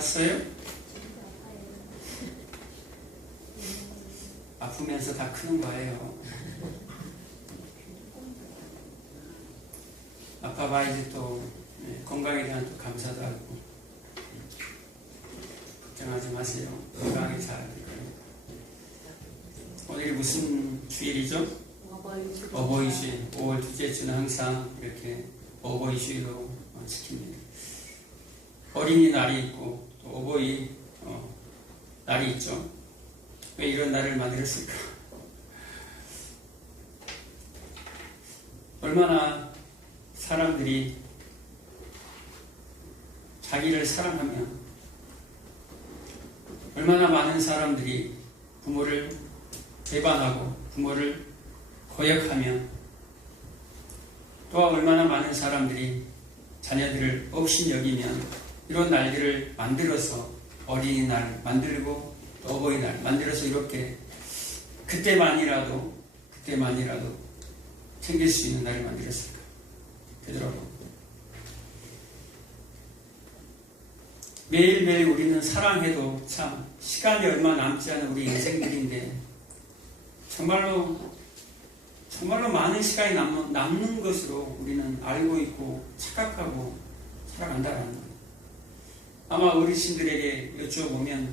봤어요? 아프면서 다 크는 거예요. 아파봐야지 또 건강에 대한 또 감사도 하고. 걱정하지 마세요. 건강하게 잘 될 거예요. 오늘이 무슨 주일이죠? 어버이 주일. 5월 둘째 주는 항상 이렇게 어버이 주일로 지킵니다. 어린이날이 있고 또 어버이 날이 있죠. 왜 이런 날을 만들었을까? 얼마나 사람들이 자기를 사랑하면 얼마나 많은 사람들이 부모를 배반하고 부모를 거역하며 또 얼마나 많은 사람들이 자녀들을 업신여기면 이런 날들을 만들어서 어린이날 만들고 또 어버이날 만들어서 이렇게 그때만이라도 챙길 수 있는 날을 만들었을까? 되더라고. 매일매일 우리는 사랑해도 참 시간이 얼마 남지 않은 우리 인생들인데 정말로 많은 시간이 남는 것으로 우리는 알고 있고 착각하고 살아간다는 거예요. 아마 어르신들에게 여쭤보면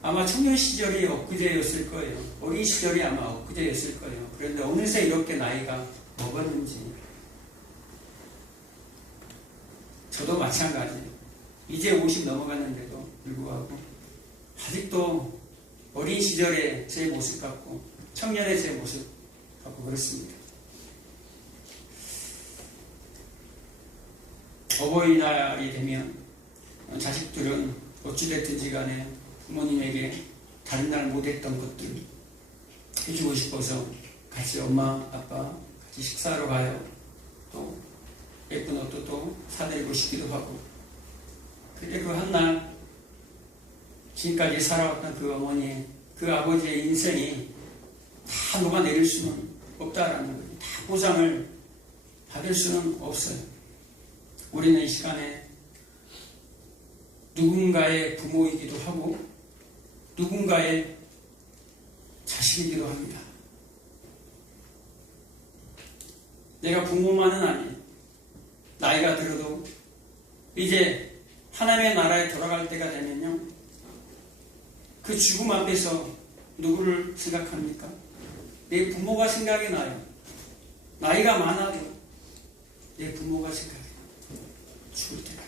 아마 청년 시절이 엊그제였을 거예요. 어린 시절이 아마 엊그제였을 거예요. 그런데 어느새 이렇게 나이가 먹었는지. 저도 마찬가지예요. 이제 50 넘어갔는데도 불구하고 아직도 어린 시절의 제 모습 같고 청년의 제 모습 같고 그렇습니다. 어버이날이 되면 자식들은 어찌됐든지 간에 부모님에게 다른 날 못했던 것들 해주고 싶어서 같이 엄마 아빠 같이 식사하러 가요. 또 예쁜 옷도 또 사드리고 싶기도 하고. 근데 그 한날 지금까지 살아왔던 그 어머니 그 아버지의 인생이 다 녹아내릴 수는 없다라는 거예요. 다 보상을 받을 수는 없어요. 우리는 이 시간에 누군가의 부모이기도 하고 누군가의 자식이기도 합니다. 내가 부모만은 아니에요. 나이가 들어도 이제 하나님의 나라에 돌아갈 때가 되면요. 그 죽음 앞에서 누구를 생각합니까? 내 부모가 생각이 나요. 나이가 많아도 내 부모가 생각이 나요. 죽을 때가 돼요.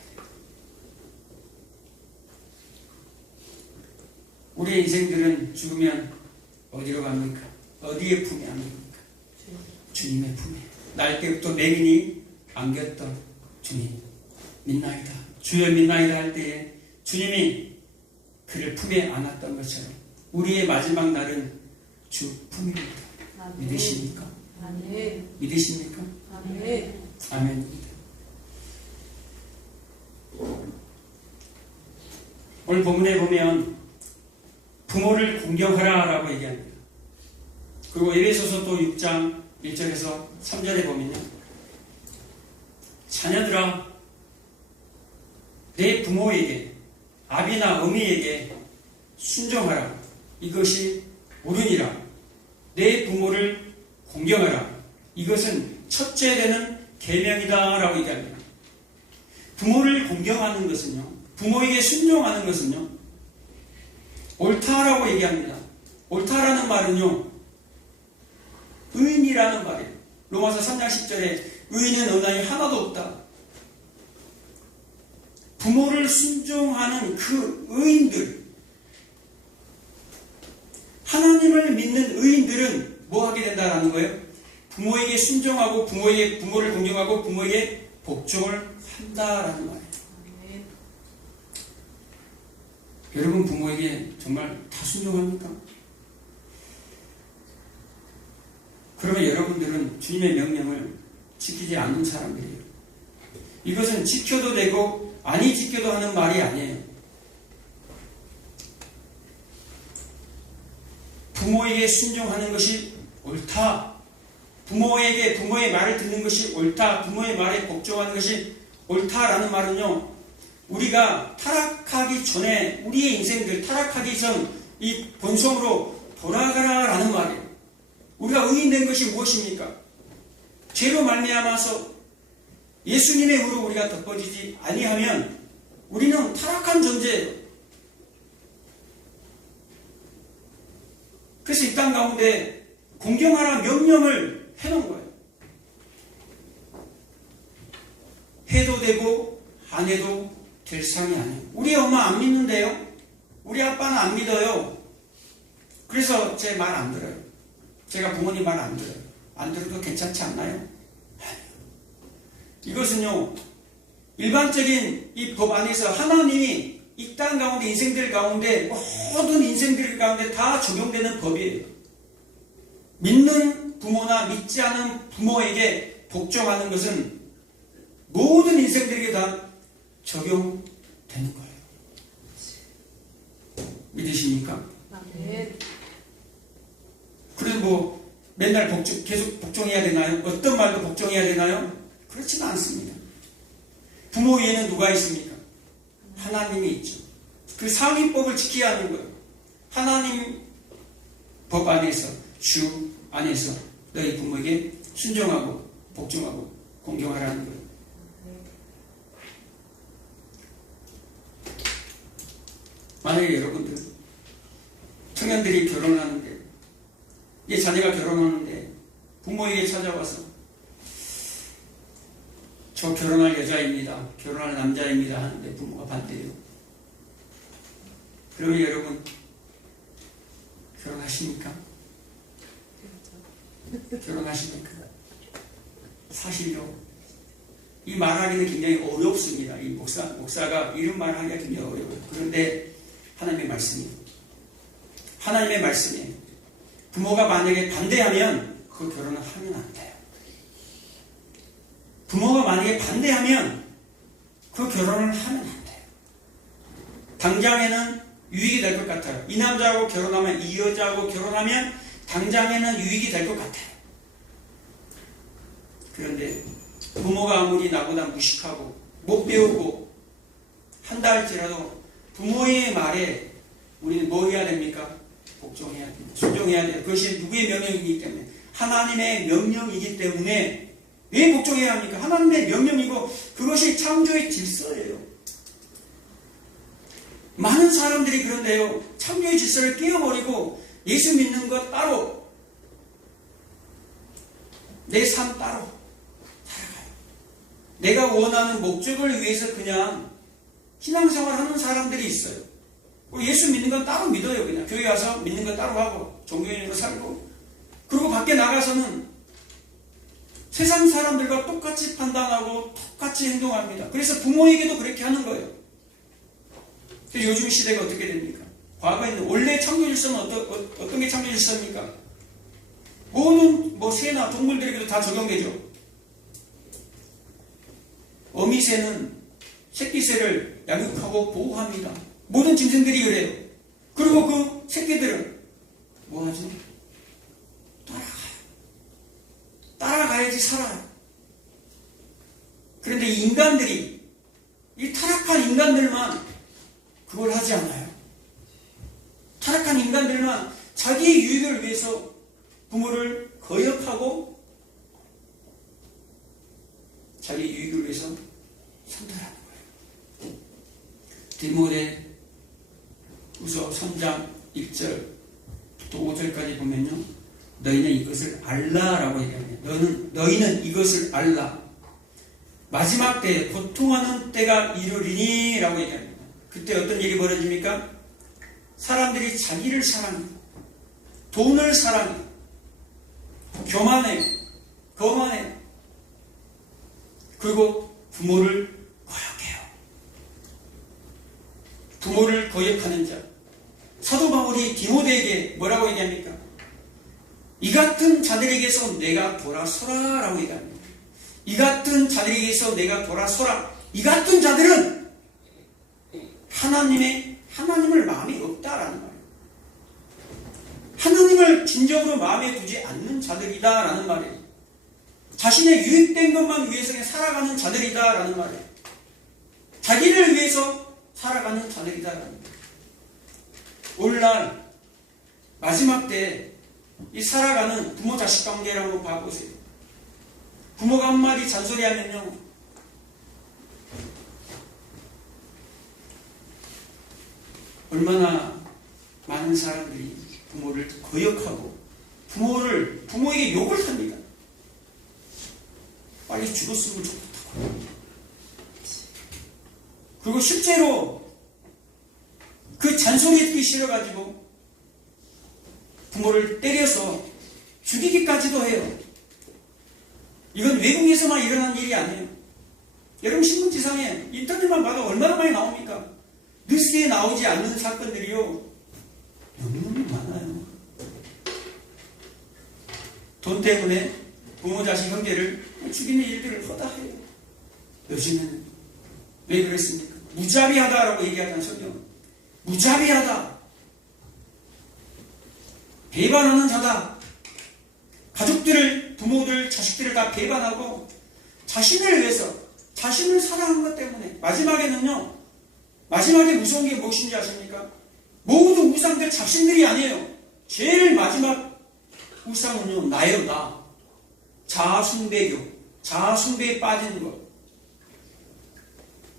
우리의 인생들은 죽으면 어디로 갑니까? 어디에 품에 안깁니까? 주님의 품에. 날 때부터 맹인이 안겼던 주님. 믿나이다. 주여 믿나이다 할 때에 주님이 그를 품에 안았던 것처럼 우리의 마지막 날은 주 품입니다. 아멘. 믿으십니까? 아멘. 믿으십니까? 아멘. 아멘입니다. 오늘 본문에 보면 부모를 공경하라 라고 얘기합니다. 그리고 에베소서 또 6장 1절에서 3절에 보면요. 자녀들아 내 부모에게 아비나 어미에게 순종하라. 이것이 옳으니라. 내 부모를 공경하라. 이것은 첫째 되는 계명이다 라고 얘기합니다. 부모를 공경하는 것은요. 부모에게 순종하는 것은요. 옳다라고 얘기합니다. 옳다라는 말은요. 의인이라는 말이에요. 로마서 3장 10절에 의인은 어나니 하나도 없다. 부모를 순종하는 그 의인들, 하나님을 믿는 의인들은 뭐 하게 된다라는 거예요? 부모에게 순종하고 부모를 공경하고 부모에게 복종을 한다라는 말이에요. 여러분 부모에게 정말 다 순종합니까? 그러면 여러분들은 주님의 명령을 지키지 않는 사람들이에요. 이것은 지켜도 되고 아니 지켜도 하는 말이 아니에요. 부모에게 순종하는 것이 옳다. 부모의 말을 듣는 것이 옳다. 부모의 말에 복종하는 것이 옳다라는 말은요. 우리가 타락하기 전에 우리의 인생들 타락하기 전 이 본성으로 돌아가라라는 말이에요. 우리가 의인된 것이 무엇입니까? 죄로 말미암아서 예수님의 의로 우리가 덮어지지 아니하면 우리는 타락한 존재예요. 그래서 이 땅 가운데 공경하라 명령을 해놓은 거예요. 해도 되고 안 해도 될 상이 아니에요. 우리 엄마 안 믿는데요? 우리 아빠는 안 믿어요. 그래서 제 말 안 들어요. 제가 부모님 말 안 들어요. 안 들어도 괜찮지 않나요? 아니요. 이것은요, 일반적인 이 법 안에서 하나님이 이 땅 가운데 인생들 가운데 모든 인생들 가운데 다 적용되는 법이에요. 믿는 부모나 믿지 않은 부모에게 복종하는 것은 모든 인생들에게 다 적용되는 거예요. 믿으십니까? 네. 그래서 뭐 맨날 계속 복종해야 되나요? 어떤 말도 복종해야 되나요? 그렇지는 않습니다. 부모 위에는 누가 있습니까? 하나님이 있죠. 그 상위법을 지켜야 하는 거예요. 하나님 법 안에서, 주 안에서 너희 부모에게 순종하고 복종하고 공경하라는 거예요. 만약에 여러분들 청년들이 결혼하는데 자녀가 결혼하는데 부모에게 찾아와서 저 결혼할 여자입니다. 결혼할 남자입니다. 하는데 부모가 반대해요. 그러면 여러분 결혼하십니까? 결혼하십니까? 사실요. 이 말하기는 굉장히 어렵습니다. 이 목사가 이런 말하기가 굉장히 어려워요. 그런데 하나님의 말씀이에요. 하나님의 말씀이에요. 부모가 만약에 반대하면 그 결혼을 하면 안 돼요. 부모가 만약에 반대하면 그 결혼을 하면 안 돼요. 당장에는 유익이 될 것 같아요. 이 남자하고 결혼하면, 이 여자하고 결혼하면 당장에는 유익이 될 것 같아요. 그런데 부모가 아무리 나보다 무식하고 못 배우고 한다 할지라도 부모의 말에 우리는 뭐 해야 됩니까? 복종해야 됩니다. 순종해야 돼요. 그것이 누구의 명령이기 때문에? 하나님의 명령이기 때문에 왜 복종해야 합니까? 하나님의 명령이고 그것이 창조의 질서예요. 많은 사람들이 그런데요. 창조의 질서를 깨어버리고 예수 믿는 것 따로 내 삶 따로 살아가요. 내가 원하는 목적을 위해서 그냥 신앙생활하는 사람들이 있어요. 예수 믿는 건 따로 믿어요. 그냥 교회 가서 믿는 건 따로 하고 종교인으로 살고 그리고 밖에 나가서는 세상 사람들과 똑같이 판단하고 똑같이 행동합니다. 그래서 부모에게도 그렇게 하는 거예요. 요즘 시대가 어떻게 됩니까? 과거에는 원래 창조질서는 어떤 게 창조질서입니까? 모든 새나 동물들에게도 다 적용되죠. 어미새는 새끼새를 양육하고 보호합니다. 모든 짐승들이 그래요. 그리고 그 새끼들은 뭐하죠? 따라가요. 따라가야지 살아요. 그런데 인간들이, 이 타락한 인간들만 그걸 하지 않아요. 타락한 인간들만 자기의 유익을 위해서 부모를 거역하고 자기의 유익을 위해서 선택하는 거예요. 디모데후서 3장 1절 또 5절까지 보면요. 너희는 이것을 알라라고 얘기합니다. 너희는 이것을 알라. 마지막 때에 고통하는 때가 이르리니 라고 얘기합니다. 그때 어떤 일이 벌어집니까? 사람들이 자기를 사랑해요. 돈을 사랑해요. 교만해요. 거만해요. 그리고 부모를 거역해요. 부모를 거역하는 자. 사도 바울이 디모데에게 뭐라고 얘기합니까? 이 같은 자들에게서 내가 돌아서라 라고 얘기합니다. 이 같은 자들에게서 내가 돌아서라. 이 같은 자들은 하나님을 마음에 없다라는 말이에요. 하나님을 진정으로 마음에 두지 않는 자들이다라는 말이에요. 자신의 유익된 것만 위해서 살아가는 자들이다라는 말이에요. 자기를 위해서 살아가는 자들이다. 오늘날 마지막 때 이 살아가는 부모 자식 관계를 한번 봐보세요. 부모가 한마디 잔소리하면요, 얼마나 많은 사람들이 부모를 거역하고 부모에게 욕을 합니다. 빨리 죽었으면 좋겠다고. 그리고 실제로 그 잔소리 듣기 싫어가지고 부모를 때려서 죽이기까지도 해요. 이건 외국에서만 일어난 일이 아니에요. 여러분 신문지상에 인터넷만 봐도 얼마나 많이 나옵니까? 뉴스에 나오지 않는 사건들이요, 너무너무 많아요. 돈 때문에 부모 자식 형제를 죽이는 일들을 허다해요. 요즘은 왜 그랬습니까? 무자비하다라고 얘기하잖아요. 성경 무자비하다, 배반하는 자다. 가족들을, 부모들, 자식들을 다 배반하고 자신을 위해서, 자신을 사랑한 것 때문에 마지막에는요, 마지막에 무서운 게 무엇인지 아십니까? 모두 우상들 자신들이 아니에요. 제일 마지막 우상은요, 나예요. 나. 자아숭배교, 자아숭배에 빠지는 것.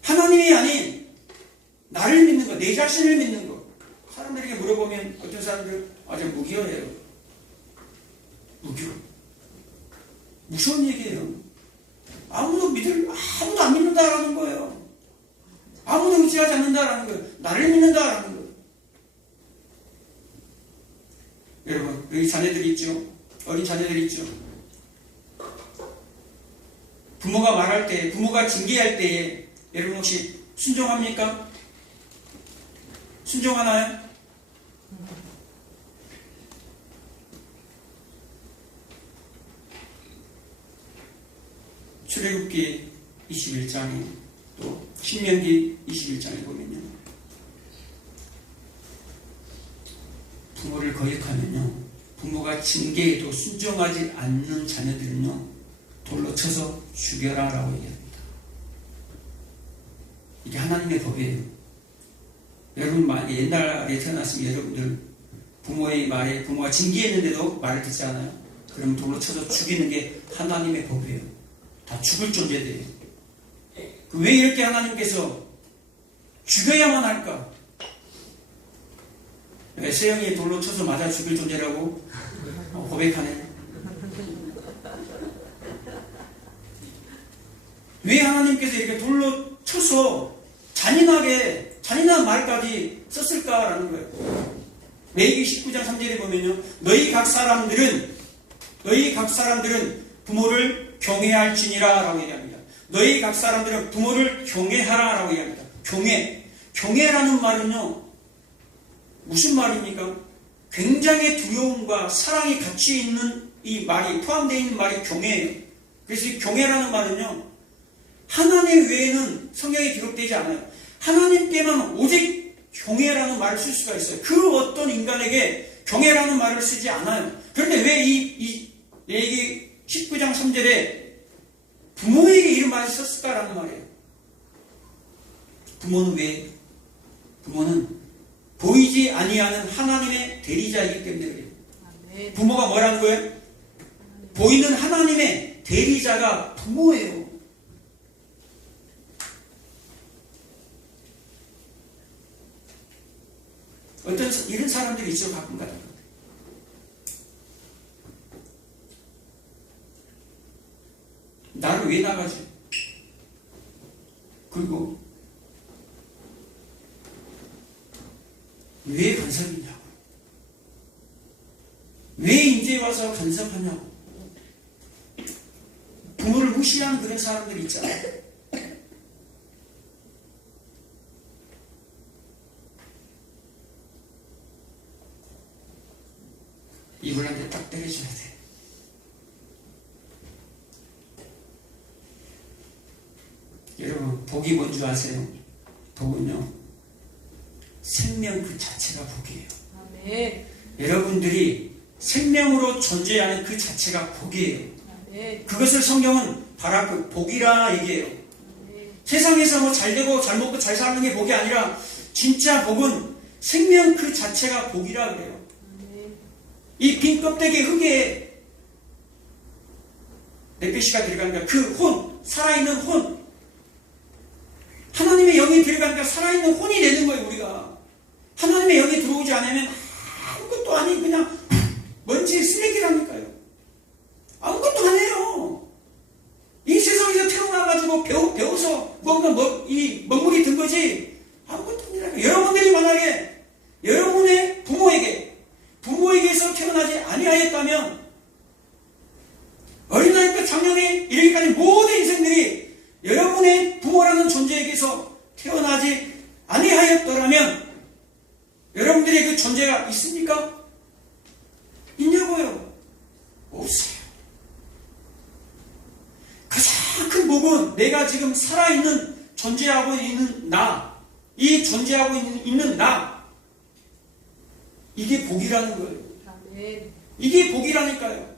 하나님이 아닌 나를 믿는 것, 내 자신을 믿는 것. 사람들에게 물어보면 어떤 사람들 아주 무기여해요. 무교. 무서운 얘기예요. 아무도 안 믿는다라는 거예요. 아무도 의지하지 않는다라는 거예요. 나를 믿는다라는 거예요. 여러분, 여기 자녀들이 있죠? 어린 자녀들이 있죠? 부모가 말할 때, 부모가 징계할 때에 여러분 혹시 순종합니까? 순종하나요? 출애굽기 21장에 또 신명기 21장에 보면요, 부모를 거역하면요, 부모가 징계에도 순종하지 않는 자녀들은요, 돌로 쳐서 죽여라 라고 얘기합니다. 이게 하나님의 법이에요. 여러분 옛날에 태어났으면 여러분들 부모의 말에, 부모가 징계했는데도 말을 듣지 않아요? 그럼 돌로 쳐서 죽이는 게 하나님의 법이에요. 다 죽을 존재들이에요. 왜 이렇게 하나님께서 죽여야만 할까? 세영이 돌로 쳐서 맞아 죽일 존재라고 고백하네. 왜 하나님께서 이렇게 돌로 쳐서 잔인한 말까지 썼을까라는 거예요. 레위기 19장 3절에 보면요, 너희 각 사람들은 부모를 경외할지니라 라고 얘기합니다. 너희 각 사람들은 부모를 경외하라 라고 얘기합니다. 경외라는 말은요, 무슨 말입니까? 굉장히 두려움과 사랑이 같이 있는 이 말이 포함되어 있는 말이 경외예요. 그래서 이 경외라는 말은요, 하나님 외에는 성경에 기록되지 않아요. 하나님께만 오직 경외라는 말을 쓸 수가 있어요. 그 어떤 인간에게 경외라는 말을 쓰지 않아요. 그런데 왜 이 레위기 19장 3절에 부모에게 이런 말을 썼을까라는 말이에요. 부모는 보이지 아니하는 하나님의 대리자이기 때문에 그래요. 부모가 뭐라는 거예요? 보이는 하나님의 대리자가 부모예요. 어떤 이런 사람들이 있죠, 가끔가다. 나를 왜 나가지? 그리고 왜 간섭이냐고? 왜 이제 와서 간섭하냐고? 부모를 무시하는 그런 사람들이 있잖아요. 이분한테 딱 때려줘야 돼. 여러분, 복이 뭔지 아세요? 복은요, 생명 그 자체가 복이에요. 아멘. 여러분들이 생명으로 존재하는 그 자체가 복이에요. 아멘. 그것을 성경은 바라고 복이라 얘기해요. 아멘. 세상에서 뭐 잘되고 잘 먹고 잘 사는 게 복이 아니라 진짜 복은 생명 그 자체가 복이라 그래요. 이 빈 껍데기 흙에 네페시가 들어가니까 그 혼, 살아있는 혼, 하나님의 영이 들어가니까 살아있는 혼이 되는 거예요. 우리가 하나님의 영이 들어오지 않으면 아무것도 아닌 그냥 먼지 쓰레기라니까요. 아무것도 안 해요. 이 세상에서 태어나가지고 배워서 뭔가 이 먹물이 든 거지 아무것도 아니라요. 여러분들이 만약에 여러분의 부모에게서 태어나지 아니하였다면 어린아이부터 작년에 이르기까지 모든 인생들이 여러분의 부모라는 존재에게서 태어나지 아니하였더라면 여러분들의 그 존재가 있습니까? 있냐고요? 없어요. 가장 큰 복은 내가 지금 살아있는 존재하고 있는 나, 이 존재하고 있는 나, 이게 복이라는 거예요. 아멘. 이게 복이라니까요.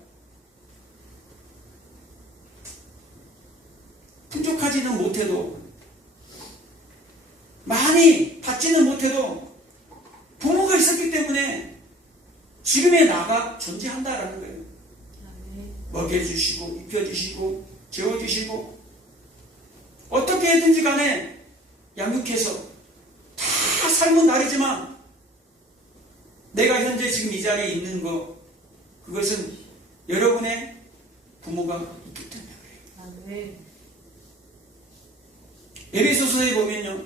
풍족하지는 못해도, 많이 받지는 못해도 부모가 있었기 때문에 지금의 나가 존재한다라는 거예요. 먹여주시고 입혀주시고 재워주시고 어떻게든지 간에 양육해서 다 삶은 다르지만 내가 현재 지금 이 자리에 있는 거, 그것은 여러분의 부모가 있기 때문에 그래요. 에베소서에 보면요,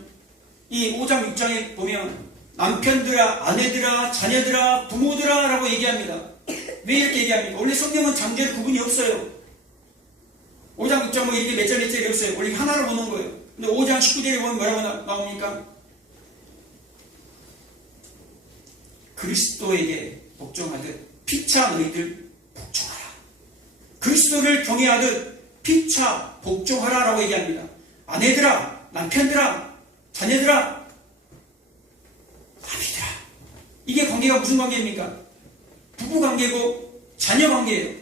이 5장 6장에 보면 남편들아, 아내들아, 자녀들아, 부모들아 라고 얘기합니다. 왜 이렇게 얘기합니까? 원래 성경은 장절 구분이 없어요. 5장 6장 뭐 이렇게 몇 절 이렇게 없어요. 원래 하나로 보는 거예요. 근데 5장 19절에 보면 뭐라고 나옵니까? 그리스도에게 복종하듯 피차 너희들 복종하라. 그리스도를 경외하듯 피차 복종하라 라고 얘기합니다. 아내들아, 남편들아, 자녀들아, 아비들아. 이게 관계가 무슨 관계입니까? 부부 관계고 자녀 관계예요.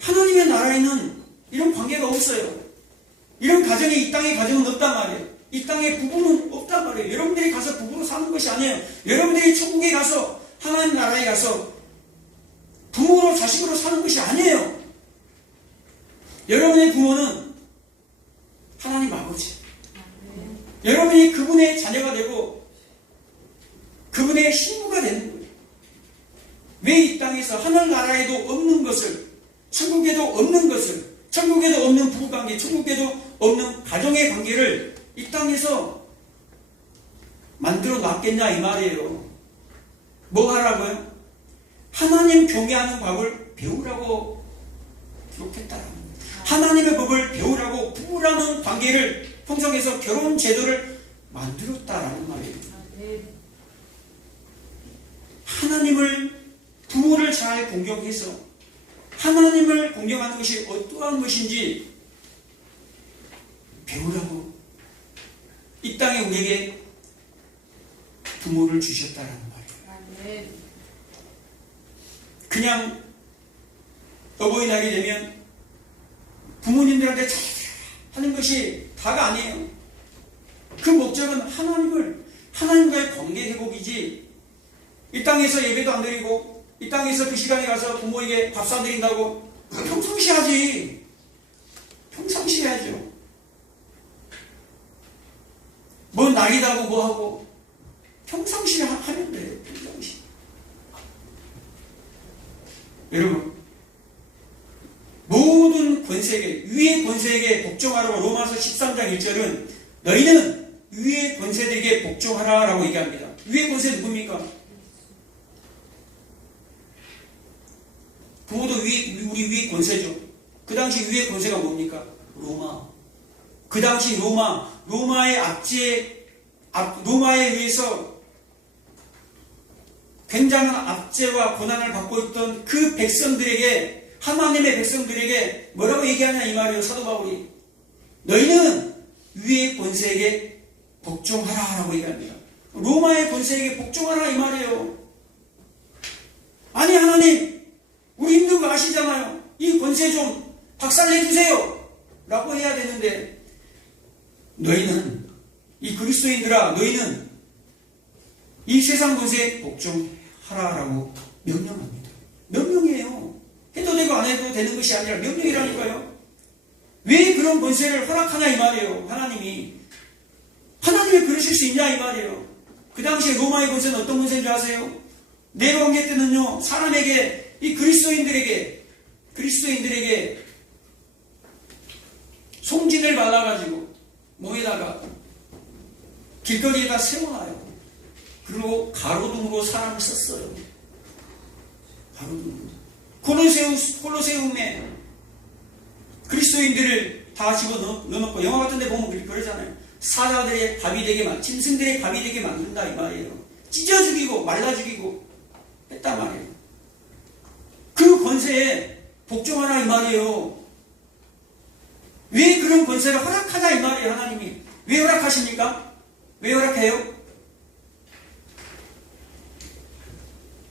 하나님의 나라에는 이런 관계가 없어요. 이런 가정이 이 땅의 가정은 없단 말이에요. 이 땅에 부부는 없단 말이에요. 여러분들이 가서 부부로 사는 것이 아니에요. 여러분들이 천국에 가서 하나님 나라에 가서 부모로 자식으로 사는 것이 아니에요. 여러분의 부모는 하나님 아버지. 여러분이 그분의 자녀가 되고 그분의 신부가 되는 거예요. 왜 이 땅에서 하늘나라에도 없는 것을, 천국에도 없는 것을, 천국에도 없는 부부관계, 천국에도 없는 가정의 관계를 이 땅에서 만들어 놨겠냐 이 말이에요. 뭐 하라고요? 하나님 경외하는 법을 배우라고 기록했다라는 거예요. 하나님의 법을 배우라고 부부라는 관계를 형성해서 결혼 제도를 만들었다라는 말이에요. 하나님을, 부모를 잘 공경해서 하나님을 공경하는 것이 어떠한 것인지 배우라고 이 땅에 우리에게 부모를 주셨다라는 말이에요. 그냥 어버이날이 되면 부모님들한테 잘 하는 것이 다가 아니에요. 그 목적은 하나님과의 관계 회복이지, 이 땅에서 예배도 안 드리고 이 땅에서 그 시간에 가서 부모에게 밥 사드린다고 평상시 하지. 평상시 해야죠. 뭐 날이다고 뭐 하고 평상시 하면 돼요. 평상시. 여러분, 모든 권세에게, 위의 권세에게 복종하라고 로마서 13장 1절은 너희는 위의 권세들에게 복종하라라고 얘기합니다. 위의 권세 누굽니까? 부모도 우리 위의 권세죠. 그 당시 위의 권세가 뭡니까? 로마. 그 당시 로마의 로마에 의해서 굉장한 압제와 고난을 받고 있던 그 백성들에게, 하나님의 백성들에게 뭐라고 얘기하냐 이 말이에요. 사도 바울이 너희는 위의 권세에게 복종하라 라고 얘기합니다. 로마의 권세에게 복종하라 이 말이에요. 아니 하나님, 우리 힘든 거 아시잖아요. 이 권세 좀 박살내주세요 라고 해야 되는데 너희는, 이 그리스도인들아, 너희는 이 세상 권세에 복종하라라고 명령합니다. 명령이에요. 해도 되고 안 해도 되는 것이 아니라 명령이라니까요. 왜 그런 권세를 허락하냐 이 말이에요. 하나님이 그러실 수 있냐 이 말이에요. 그 당시에 로마의 권세는 어떤 권세인 줄 아세요? 네로 황제 때는요, 사람에게, 이 그리스도인들에게 송진을 받아가지고 뭐에다가 길거리에다 세워놔요. 그리고 가로등으로 사람을 썼어요. 가로등으로. 콜로세움에 그리스도인들을 다 집어넣어놓고 영화 같은 데 보면 그러잖아요. 사자들의 밥이 되게 짐승들의 밥이 되게 만든다 이 말이에요. 찢어 죽이고 말라 죽이고 했단 말이에요. 그 권세에 복종하라 이 말이에요. 왜 그런 권세를 허락하자 이 말이에요. 하나님이 왜 허락하십니까? 왜 허락해요?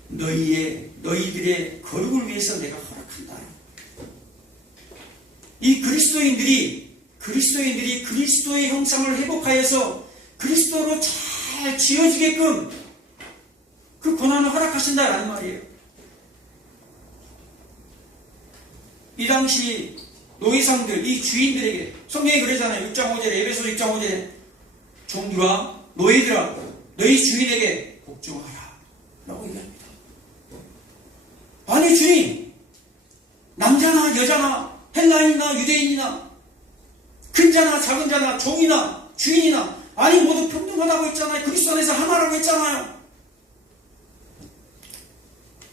너희들의 거룩을 위해서 내가 허락한다. 이 그리스도인들이 그리스도의 형상을 회복하여서 그리스도로 잘 지어지게끔 그 권한을 허락하신다라는 말이에요. 이 당시 노예상들, 이 주인들에게 성경이 그러잖아요. 6장 5절에, 에베소 6장 5절에 종들아, 노예들아, 너희 주인에게 복종하라 라고 얘기합니다. 아니 주인, 남자나 여자나 헬라인이나 유대인이나 큰 자나 작은 자나 종이나 주인이나 아니 모두 평등하다고 했잖아요. 그리스도 안에서 하나라고 했잖아요.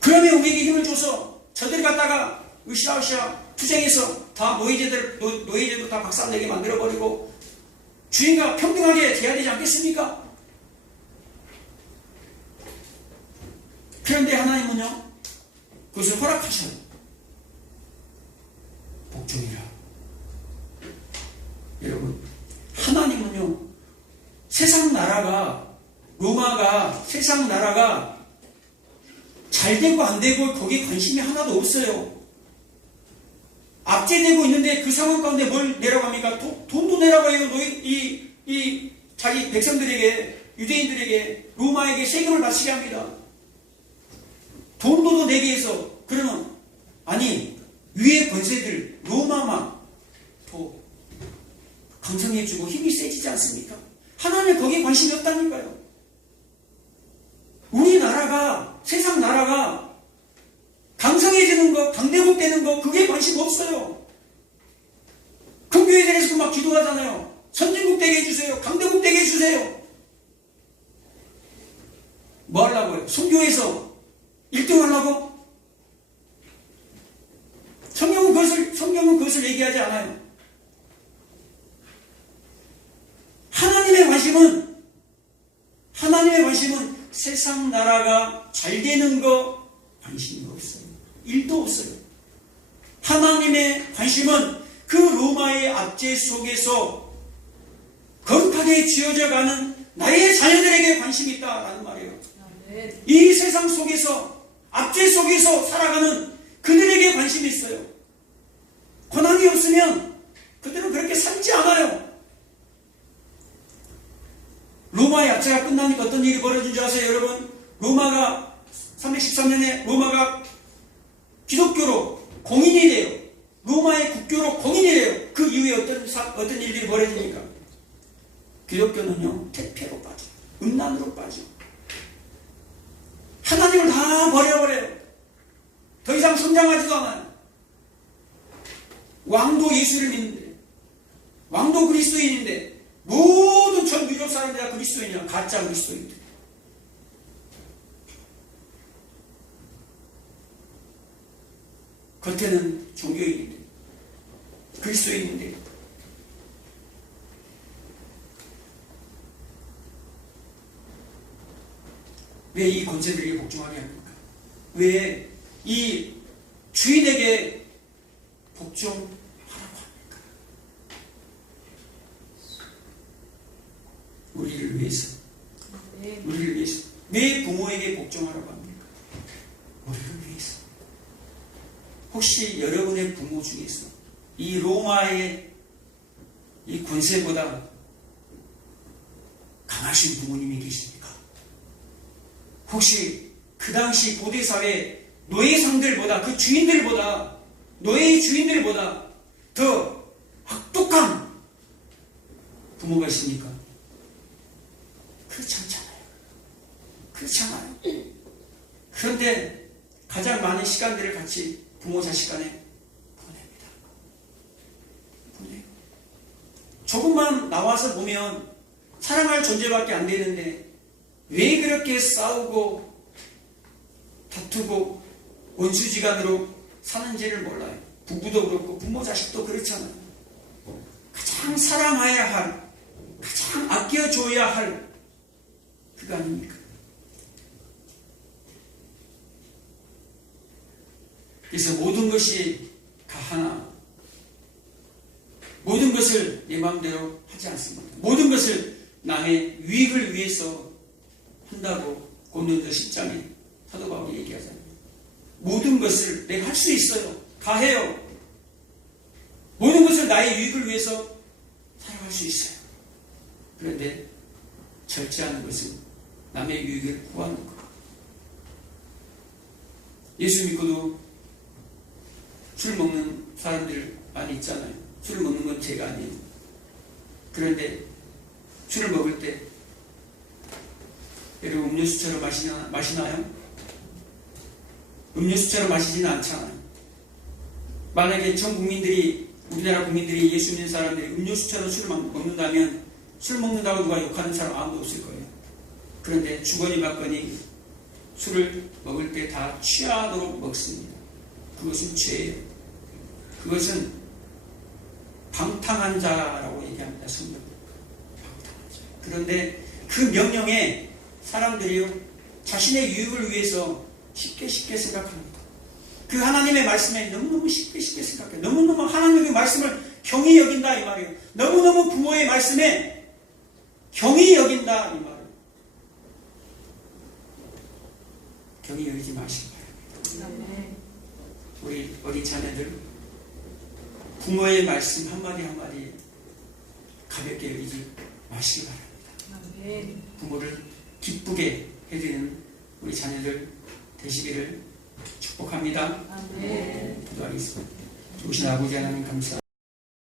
그러면 우리에게 힘을 줘서 저들 갖다가 으쌰으쌰 투쟁해서 다 노예제도 다 박살내게 만들어버리고 주인과 평등하게 돼야 되지 않겠습니까? 그런데 하나님은요, 그것을 허락하셔요. 복종이라. 여러분, 하나님은요, 세상 나라가, 로마가, 세상 나라가 잘 되고 안 되고 거기에 관심이 하나도 없어요. 압제되고 있는데 그 상황 가운데 뭘 내라고 합니까? 돈도 내라고 해요. 자기 백성들에게, 유대인들에게, 로마에게 세금을 바치게 합니다. 돈도 내게 해서. 그러면 아니 위의 권세들 로마만 더 강성해주고 힘이 세지지 않습니까? 하나님 거기에 관심이 없다니까요. 우리나라가, 세상 나라가 강성해지는 거, 강대국되는 거, 그게 관심 없어요. 금교회에서 막 기도하잖아요. 선진국 되게 해주세요. 강대국 되게 해주세요. 뭐 하려고요? 선교에서 1등 하려고? 성경은 그것을 얘기하지 않아요. 하나님의 관심은 세상 나라가 잘 되는 거 관심이 없어요. 1도 없어요. 하나님의 관심은 그 로마의 압제 속에서 거룩하게 지어져 가는 나의 자녀들에게 관심이 있다라는 말이에요. 이 세상 속에서, 압제 속에서 살아가는 그들에게 관심이 있어요. 권한이 없으면 그들은 그렇게 살지 않아요. 로마의 압제가 끝나니까 어떤 일이 벌어진 줄 아세요, 여러분? 로마가 313년에 로마가 기독교로 공인이 돼요. 로마의 국교로 공인이 돼요. 그 이후에 어떤 일들이 벌어지니까 기독교는요, 퇴폐로 빠져, 음란으로 빠져. 하나님을 다 버려버려요. 더 이상 성장하지도 않아요. 왕도 예수를 믿는데, 왕도 그리스도인인데, 모든 전 유럽 사람들이 다 그리스도인이야. 가짜 그리스도인들. 겉에는 종교인인데, 그리스도인인데. 왜 이 권세들에게 복종하게 합니까? 왜 이 주인에게 복종하라고 합니까? 우리를 위해서. 우리를 위해서. 왜 부모에게 복종하라고 합니까? 우리를 위해서. 혹시 여러분의 부모 중에서 이 로마의 이 권세보다 강하신 부모님이 계십니까? 혹시 그 당시 고대사회 노예상들보다, 그 주인들보다, 노예의 주인들보다 더 악독한 부모가 있습니까? 그렇지 않잖아요. 그렇지 않아요. 그런데 가장 많은 시간들을 같이 부모 자식 간에 보냅니다. 보내요. 조금만 나와서 보면 사랑할 존재밖에 안 되는데 왜 그렇게 싸우고 다투고 원수지간으로 사는지를 몰라요. 부부도 그렇고 부모 자식도 그렇잖아요. 가장 사랑해야 할, 가장 아껴줘야 할 그거 아닙니까? 그래서 모든 것이 다 하나, 모든 것을 내 마음대로 하지 않습니다. 모든 것을 남의 유익을 위해서 한다고 고린도서 10장에 사도 바울이 얘기하잖아요. 모든 것을 내가 할 수 있어요. 다 해요. 모든 것을 나의 유익을 위해서 살아갈 수 있어요. 그런데 절제하는 것은 남의 유익을 구하는 것. 예수 믿고도 술 먹는 사람들 많이 있잖아요. 술을 먹는 건 죄가 아니에요. 그런데 술을 먹을 때 여러분 음료수처럼 마시나요? 음료수처럼 마시지는 않잖아요. 만약에 전 국민들이, 우리나라 국민들이 예수 믿는 사람들이 음료수처럼 술을 먹는다면 술 먹는다고 누가 욕하는 사람 아무도 없을 거예요. 그런데 주거니 받거니 술을 먹을 때 다 취하도록 먹습니다. 그것은 죄예요. 그것은 방탕한 자라고 얘기합니다. 성경. 방탕한 자. 그런데 그 명령에 사람들이요, 자신의 유익을 위해서 쉽게 생각합니다. 그 하나님의 말씀에 너무너무 쉽게 생각해요. 너무너무 하나님의 말씀을 경히 여긴다 이 말이에요. 너무너무 부모의 말씀에 경히 여긴다 이 말이에요. 경히 여기지 마시기 바랍니다. 우리 어린 자녀들 부모의 말씀 한마디 한마디 가볍게 여기지 마시기 바랍니다. 부모를 기쁘게 해드리는 우리 자녀들 되시기를 축복합니다. 기도하겠습니다. 좋으신 아버지 하나님 감사합니다.